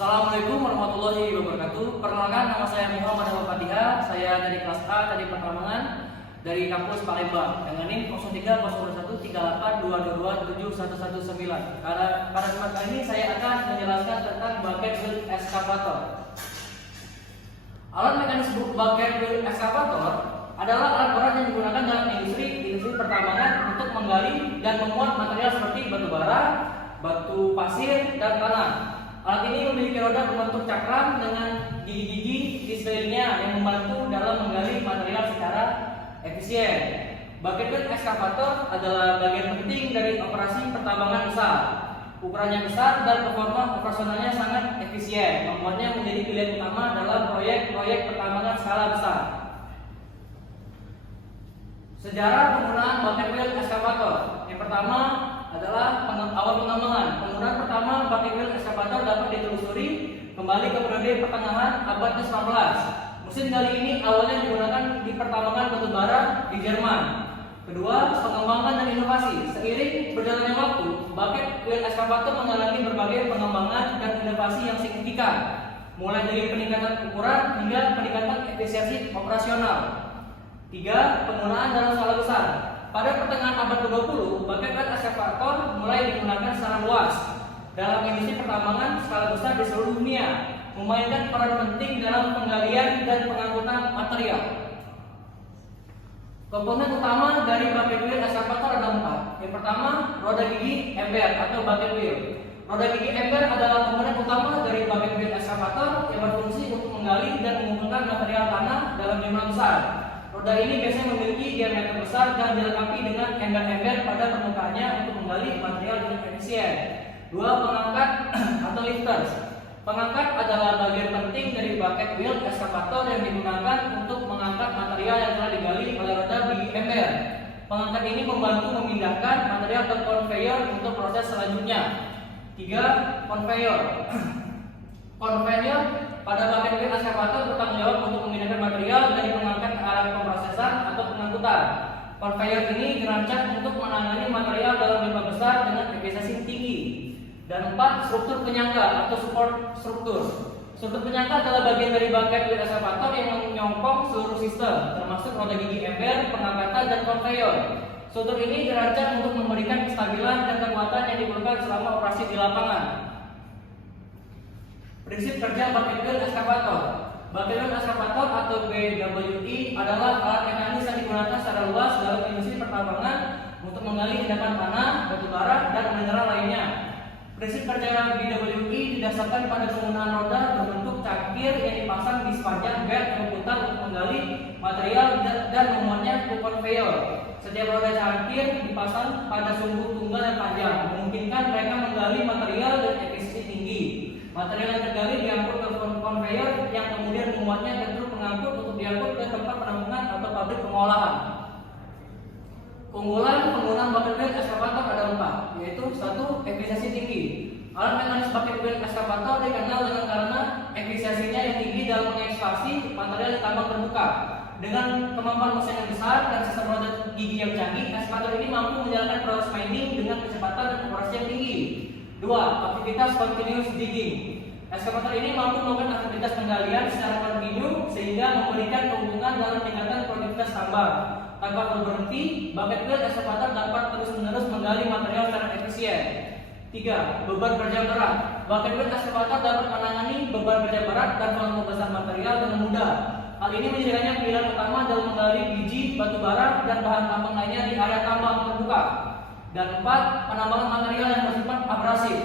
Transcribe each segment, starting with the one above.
Assalamualaikum warahmatullahi wabarakatuh. Perkenalkan, nama saya Muhammad Al-Fatihah. Saya dari kelas A Teknik Pertambangan dari kampus Palembang dengan NIM 03013822271119. Pada kesempatan kali ini saya akan menjelaskan tentang bucket wheel excavator. Alat mekanis bucket wheel excavator adalah alat berat yang digunakan dalam industri pertambangan untuk menggali dan memuat material seperti batu bara, batu pasir, dan tanah. Alat ini memiliki roda berbentuk cakram dengan gigi-gigi di sekelilingnya yang membantu dalam menggali material secara efisien. Bucket wheel excavator adalah bagian penting dari operasi pertambangan besar. Ukurannya besar dan performa operasionalnya sangat efisien, membuatnya menjadi pilihan utama dalam proyek-proyek pertambangan skala besar. Sejarah penggunaan bucket wheel excavator. Yang pertama adalah awal pengembangan. Penggunaan pertama bucket wheel excavator dapat ditelusuri kembali ke periode pertengahan abad ke-19. Mesin gali ini awalnya digunakan di pertambangan batu bara di Jerman. Kedua, pengembangan dan inovasi. Seiring berjalannya waktu, bucket wheel excavator mengalami berbagai pengembangan dan inovasi yang signifikan, mulai dari peningkatan ukuran hingga peningkatan efisiensi operasional. 3. Penggunaan dalam skala besar. Pada pertengahan abad ke-20, bucket wheel excavator mulai digunakan secara luas dalam industri pertambangan skala besar di seluruh dunia, memainkan peran penting dalam penggalian dan pengangkutan material. Komponen utama dari bucket wheel excavator ada 4. Yang pertama, roda gigi ember atau bucket wheel. Roda gigi ember adalah komponen utama dari bucket wheel excavator yang berfungsi untuk menggali dan mengumpulkan material tanah dalam jumlah besar. Roda ini biasanya memiliki diameter besar dan dilengkapi dengan ember-ember pada permukaannya untuk menggali material dengan efisien. 2. Pengangkat atau lifters. Pengangkat adalah bagian penting dari bucket wheel excavator yang digunakan untuk mengangkat material yang telah digali oleh roda gigi ember. Pengangkat ini membantu memindahkan material ke conveyor untuk proses selanjutnya. 3. Conveyor. Conveyor pada bucket wheel excavator bertanggung jawab untuk memindahkan material dari pengangkat ke arah pemrosesan atau pengangkutan. Conveyor ini dirancang untuk menangani material dalam jumlah besar dengan efisiensi tinggi. Dan 4. Struktur penyangga atau support struktur. Struktur penyangga adalah bagian dari bucket wheel excavator yang menyokong seluruh sistem, termasuk roda gigi ember, pengangkatan, dan conveyor. Struktur ini dirancang untuk memberikan kestabilan dan kekuatan yang diperlukan selama operasi di lapangan. Prinsip kerja bucket wheel excavator. Bucket wheel excavator atau BWE adalah alat mekanis yang digunakan secara luas dalam industri pertambangan untuk menggali endapan tanah, batu bara, dan mineral lainnya. Prinsip kerja BWE didasarkan pada penggunaan roda berbentuk cangkir yang dipasang di sepanjang belt komputer untuk menggali material dan memuatnya ke conveyor. Setiap roda cangkir dipasang pada sumbu tunggal yang panjang, memungkinkan mereka menggali material dan efisiensi tinggi. Material yang tergali diangkut ke conveyor yang kemudian memuatnya ke truk pengangkut untuk diangkut ke tempat penampungan atau pabrik pengolahan. Keunggulan penggunaan bucket wheel excavator ada 4, yaitu 1. Efisiensi tinggi. Alat mekanis bucket wheel excavator dikenal dengan karena efisiensinya yang tinggi dalam mengekskavasi material di tambang terbuka. Dengan kemampuan mesin yang besar dan sistem roda gigi yang canggih, excavator ini mampu menjalankan proses mining dengan kecepatan dan akurasi yang tinggi. 2. Aktivitas continuous digging. Excavator ini mampu melakukan aktivitas penggalian secara kontinu sehingga memberikan keuntungan dalam peningkatan produktivitas tambang. Tanpa berhenti, bucket wheel excavator dapat terus-menerus menggali material secara efisien. 3. Beban kerja berat. Bucket wheel excavator dapat menangani beban kerja berat dan volume besar material dengan mudah. Hal ini menjadikannya pilihan utama dalam menggali biji, batu bara, dan bahan tambang lainnya di area tambang terbuka. Dan 4. Penambangan material yang bersifat abrasif.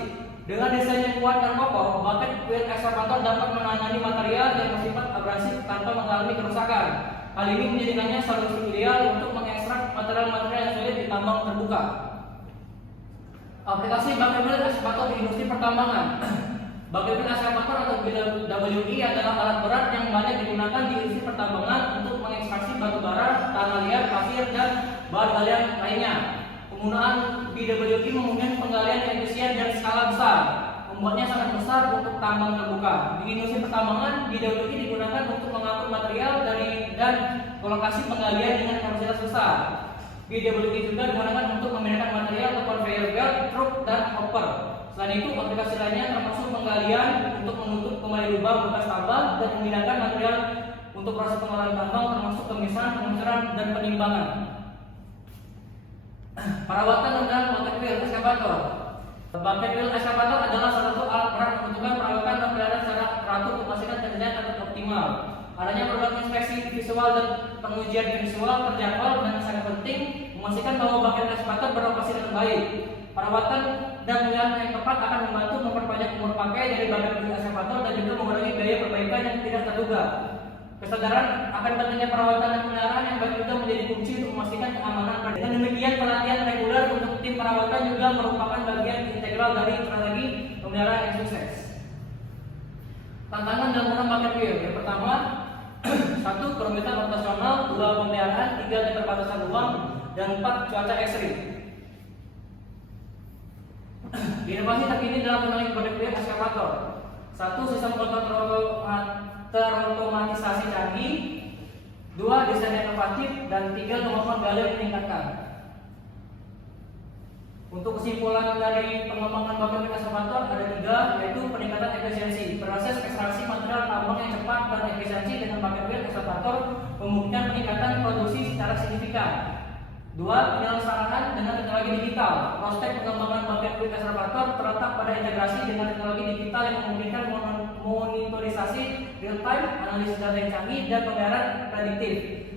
Dengan desain yang kuat dan kokoh, bucket wheel excavator dapat menangani material yang bersifat abrasif tanpa mengalami kerusakan. Hal ini menjadikannya solusi ideal untuk mengekstrak material-material yang sulit di tambang terbuka. Aplikasi bucket wheel excavator di industri pertambangan. Bucket wheel excavator atau BWE adalah alat berat yang banyak digunakan di industri pertambangan untuk mengekstraksi batu bara, tanah liat, pasir, dan bahan galian lainnya. Penggunaan BWE memungkinkan penggalian yang efisien dan skala besar, membuatnya sangat besar untuk tambang terbuka. Di industri pertambangan, BWE digunakan untuk mengangkut material dan lokasi penggalian dengan kapasitas besar. BWE juga digunakan untuk memindahkan material ke conveyor belt, truk, dan hopper. Selain itu, aplikasi lainnya termasuk penggalian untuk menutup kembali lubang bekas tambang dan memindahkan material untuk proses pengolahan tambang termasuk pemisahan, pengukuran, dan penimbangan. Perawatan dan bucket wheel eskavator. Bucket wheel eskavator adalah salah satu alat berat menentukan perawatan dan pelihararan secara teratur untuk memastikan kerjanya tetap optimal. Adanya program inspeksi visual dan pengujian visual terjadwal dan sangat penting memastikan bahwa bucket eskavator beroperasi dengan baik. Perawatan dan pemeliharaan yang tepat akan membantu memperpanjang umur pakai dari bucket wheel eskavator dan juga mengurangi biaya perbaikan yang tidak terduga. Kesadaran akan pentingnya perawatan dan pemeliharaan yang baik juga menjadi kunci untuk memastikan keamanan. Dengan demikian, pelatihan reguler untuk tim perawatan juga merupakan bagian integral dari strategi pemeliharaan yang sukses. Tantangan dalam menggunakan bucket wheel. Yang pertama, 1. Kerumitan operasional, 2. Pemeliharaan, 3. Keterbatasan ruang, dan 4. Cuaca ekstrim. Inovasi terkini dalam menggunakan bucket wheel eskavator. 1. Sistem terotomatisasi canggih, 2. Desain inovatif, dan 3. Kemampuan gali yang ditingkatkan. Untuk kesimpulan dari pengembangan bucket wheel eskavator ada 3, yaitu peningkatan efisiensi. Proses ekstraksi material tambang yang cepat dan efisiensi dengan bucket wheel eskavator membuktikan peningkatan produksi secara signifikan. 2. Penyelesaian dengan teknologi digital. Prospek pengembangan bucket wheel eskavator terletak pada integrasi dengan teknologi digital yang memungkinkan monitorisasi real time, analisis data yang canggih, dan pemeliharaan prediktif.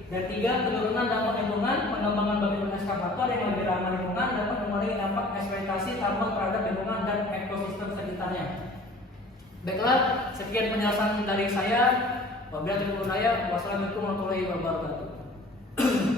Dan 3. Penurunan dampak lingkungan. Pengembangan bucket wheel eskavator yang lebih ramah lingkungan dapat mengurangi dampak eksploitasi tambang terhadap lingkungan dan ekosistem sekitarnya. Baiklah, sekian penjelasan dari saya. Wabillahi taufiq wal hidayah. Wassalamualaikum warahmatullahi wabarakatuh.